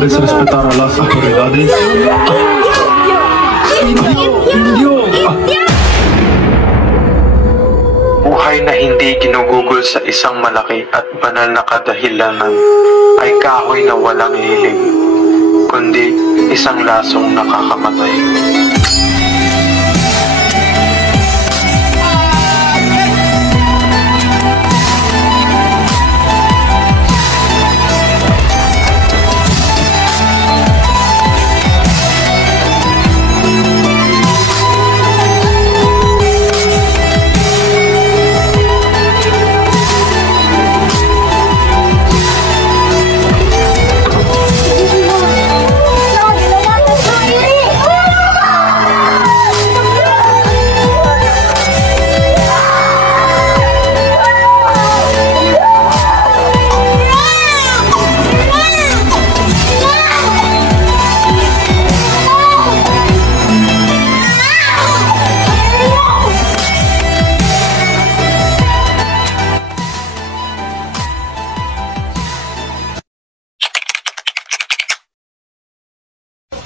desrespetar a las autoridades. Indio! Buhay na hindi ginugugol sa isang malaki at banal na kadahilanan ay kahoy na walang hiling, kundi isang lasong nakakamatay.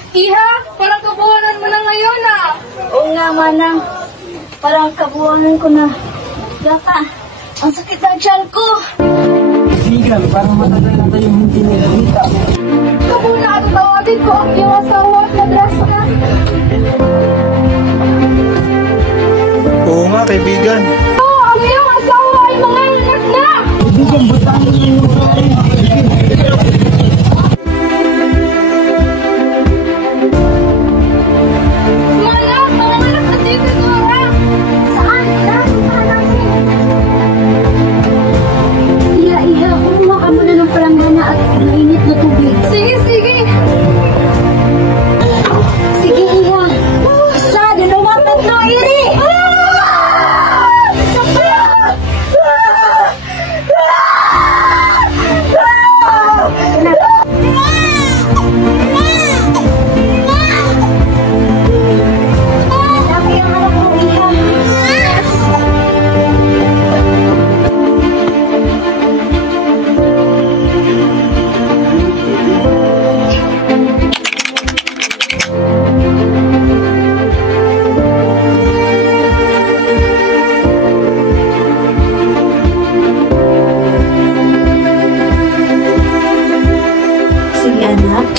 Iha, parang kabuhanan mo na ngayon ah. Oo nga, manang. Parang kabuhanan ko na. Gata, ang sakit na tiyan ko. Sigan, parang matagal na tayong hindi nilalita. Kabu na at tawagin ko ang iyong asawa at madrasa. Oo nga, kaibigan. Oo, ang iyong asawa ay mga anak na. Kaibigan, butangin niyo yung bahay.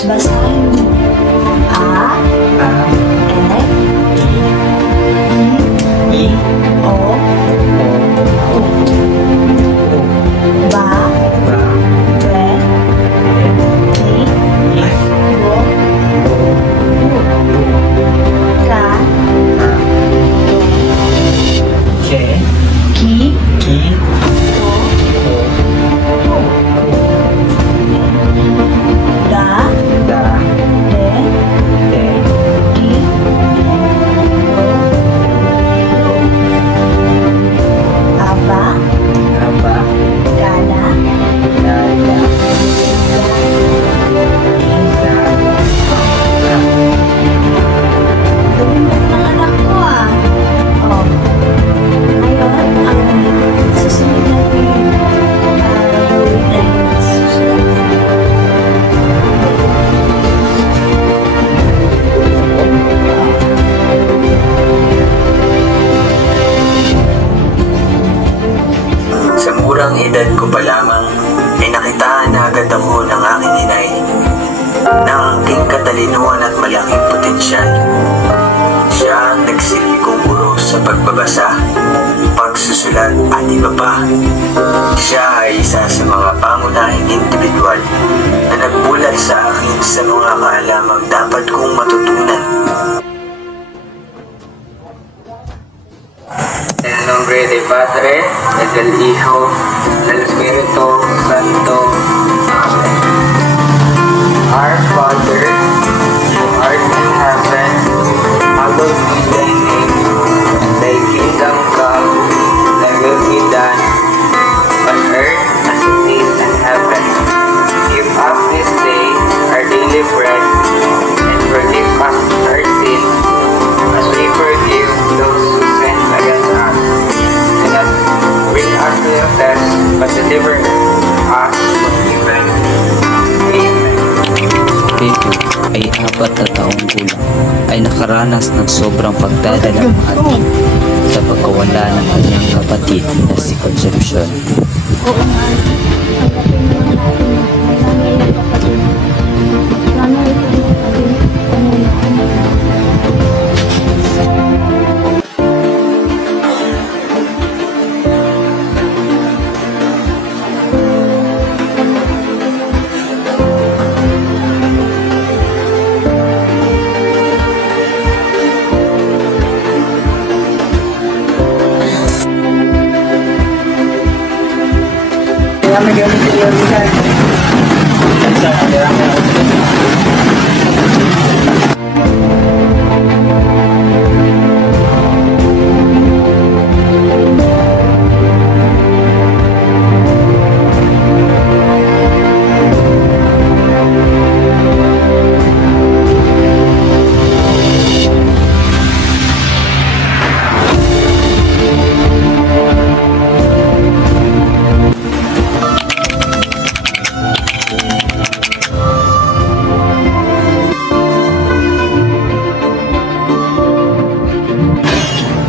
Basahin mo. A, E, I, O, U. Ba, Re, Ti, Bo, Ka, Ke, Ki, edad ko pa lamang ay nakitaan na agad ako ng aking inay na angking katalinuhan at malaking potensyal. Siya ang nagsilbi kong guro sa pagbabasa, pagsusulat at iba pa. Siya ay isa sa mga pangunahing individual na nagbulat sa akin sa mga kaalamang dapat kong matutunan. En el nombre del Padre, y del Hijo, del Espíritu Santo. Amén. Our Father, who art in heaven, hallowed be thy name. Thy kingdom come, thy will be done, on earth as it is in heaven. Give us this day our daily bread, and forgive us our sins, as we forgive those who sin against us. And not bring us to the test, but deliver us from evil. Amen. ay 4 na taong gulang ay nakaranas ng sobrang pagdadalamhati sa pagkawala ng kanyang kapatid na si Concepcion. Oo nga. Tanggapin naman natin na wala na yung kapatid. Sana ito yung kapatid.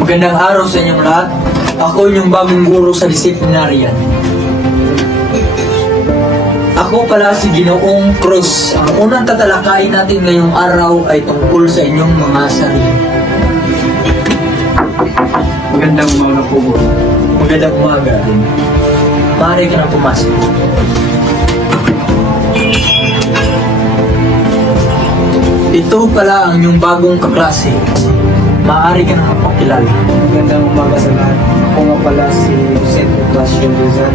Magandang araw sa inyong lahat. Ako yung bagong guro sa disiplinaryan. Ako pala si Ginoong Cruz. Ang unang tatalakayin natin ngayong araw ay tungkol sa inyong mga sarili. Magandang umaga po, Guro. Magandang umaga din. Maaari ka na pumasok. Ito pala ang inyong bagong kaklase. Maaari ka na mapakilala. Magandang umaga sa lahat. Ako nga pala si Jose Ocasio Rizal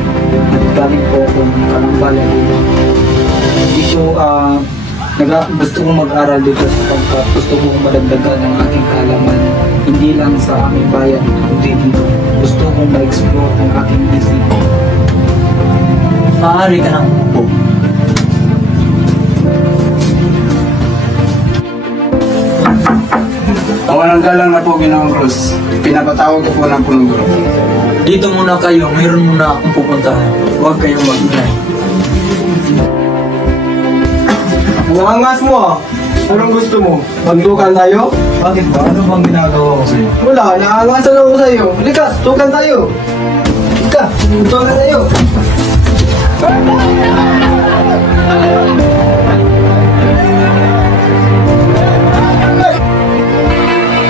at galing po akong Kalambal. Dito, gusto kong mag-aral dito sapagkat gusto kong madagdagan ang aking kaalaman hindi lang sa aming bayan, kundi dito. Gusto kong ma-explore ang aking isip. Maaari ka na umupo. Walang galang na po, Ginoong Cruz. Pinapatawag ko po ng punong guro. Dito muna kayo, mayroon muna akong pupuntahan. Huwag kayong mag-inay. Ang angas mo ah! Anong gusto mo? Maglukan tayo? Bakit ba? Ano bang ginagawa ko sa'yo? Wala, naangasan ako sa'yo. Halika, tukan tayo! Halika, tukan tayo!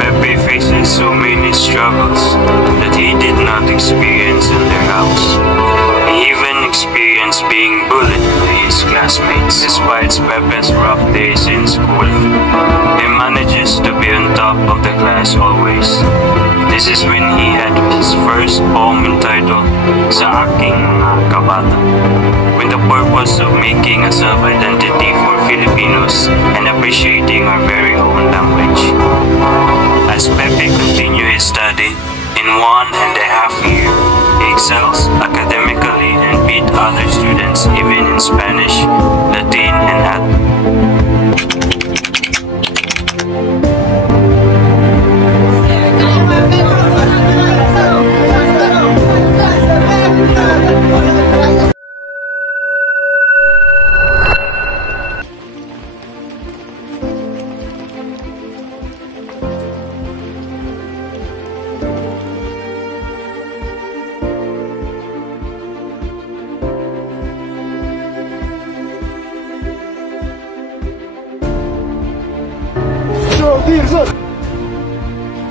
Pepe faces so many struggles that he did not experience in their house. He even experienced being bullied by his classmates. Despite Pepe's rough days in school, he manages to be on top of the class always. This is when he had his first poem entitled Sa Aking Mga Kabata, with the purpose of making a self-identity for Filipinos and appreciating our very own language. As Pepe continued his study, in 1.5 years, he excels academically and beat other students even in Spanish, Latin, and Latin.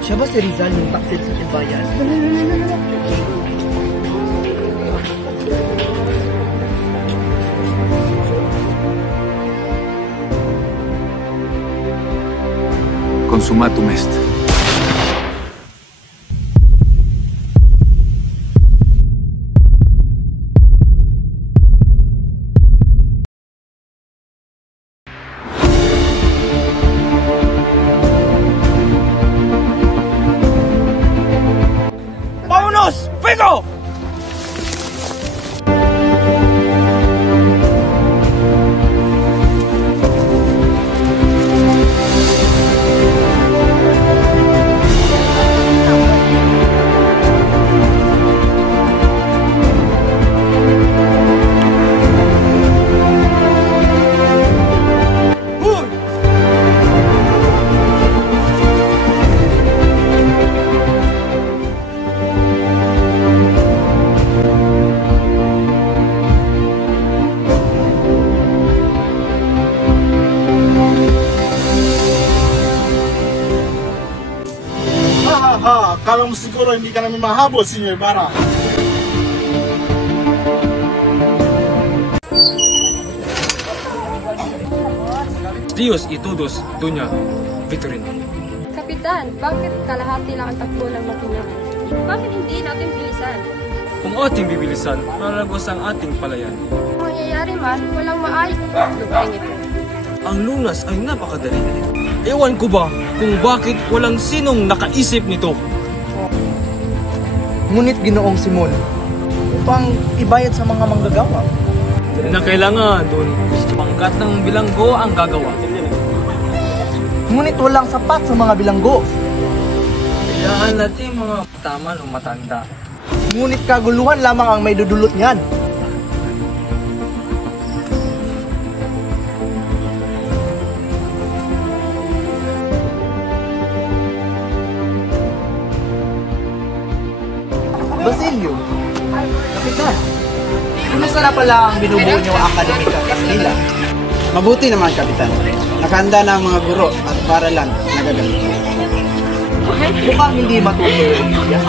Siya ba si Rizal yung taksil sa Timbayan? Consumatum est. mo siguro hindi ka namin mahabol, Senyor Ibarra. Dios y todos, Doña Victorina. Kapitan, bakit kalahati lang ang takbo ng makina? Bakit hindi natin bilisan? Kung ating bibilisan, malagos ang ating palayan. Kung mangyayari man, walang maayos na lupain ito. Ang lunas ay napakadali. Ewan ko ba kung bakit walang sinong nakaisip nito? Ngunit Ginoong Simon, upang ibayad sa mga manggagawa. Na kailangan doon, pangkat ng bilanggo ang gagawa. Ngunit walang sapat sa mga bilanggo. Kailangan natin mga tama o matanda. Ngunit kaguluhan lamang ang may dudulot niyan. Basilio, Kapitan, kumusta na pala ang binubuo niyo ang Akademika Kastila? Mabuti naman, Kapitan. Nakahanda na ang mga guro at paralan na gagamitin. Mukhang hindi matutol ang media.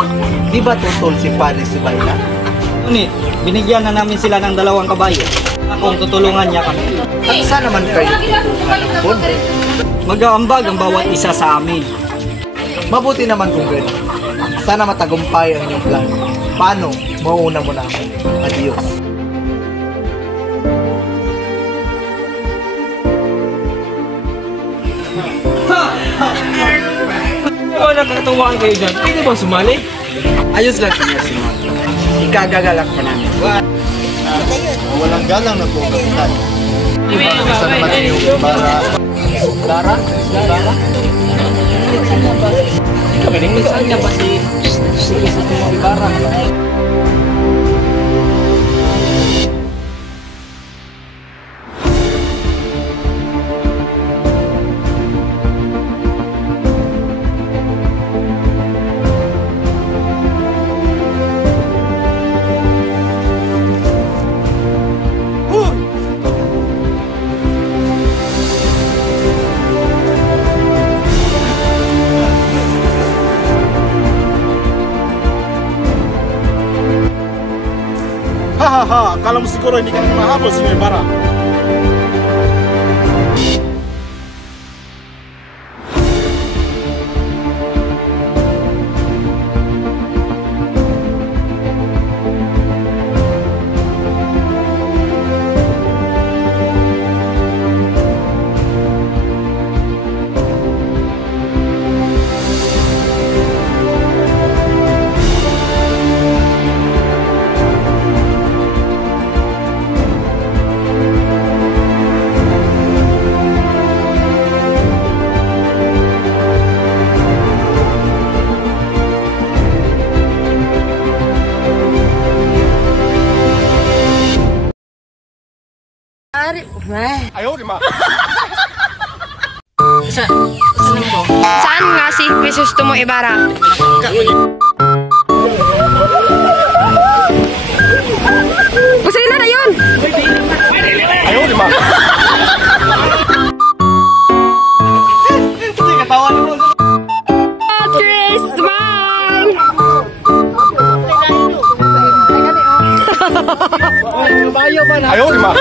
Di ba tutol si Padre Sibayla? Ngunit, binigyan na namin sila ng 2 kabayo. Kung tutulungan niya kami. At saan naman kayo tutulungan ng pondo? Mag-aambag ang bawat isa sa amin. Mabuti naman kung gano'n. Sana matagumpay ang inyong plano. Paano? Mauuna mo na ako. Adios. Oh, nakakatawaan kayo dyan. Pwede ba sumali? Ayos lang, Senyor Simon. Ikagagalak pa namin. Walang galang na po, Kapitan. Isa naman yung para... Lara? Lara? Kamiling saan niya ba si Ibarra? Hahaha, akala mo siguro hindi ka namin mahabol, Senyor Ibarra. Ayaw, di ma. Saan nga si Crisostomo Ibarra? Pusay na yun! Ayaw, di ma. Kasi katawan mo. Chris, smile! Ayaw, di ma.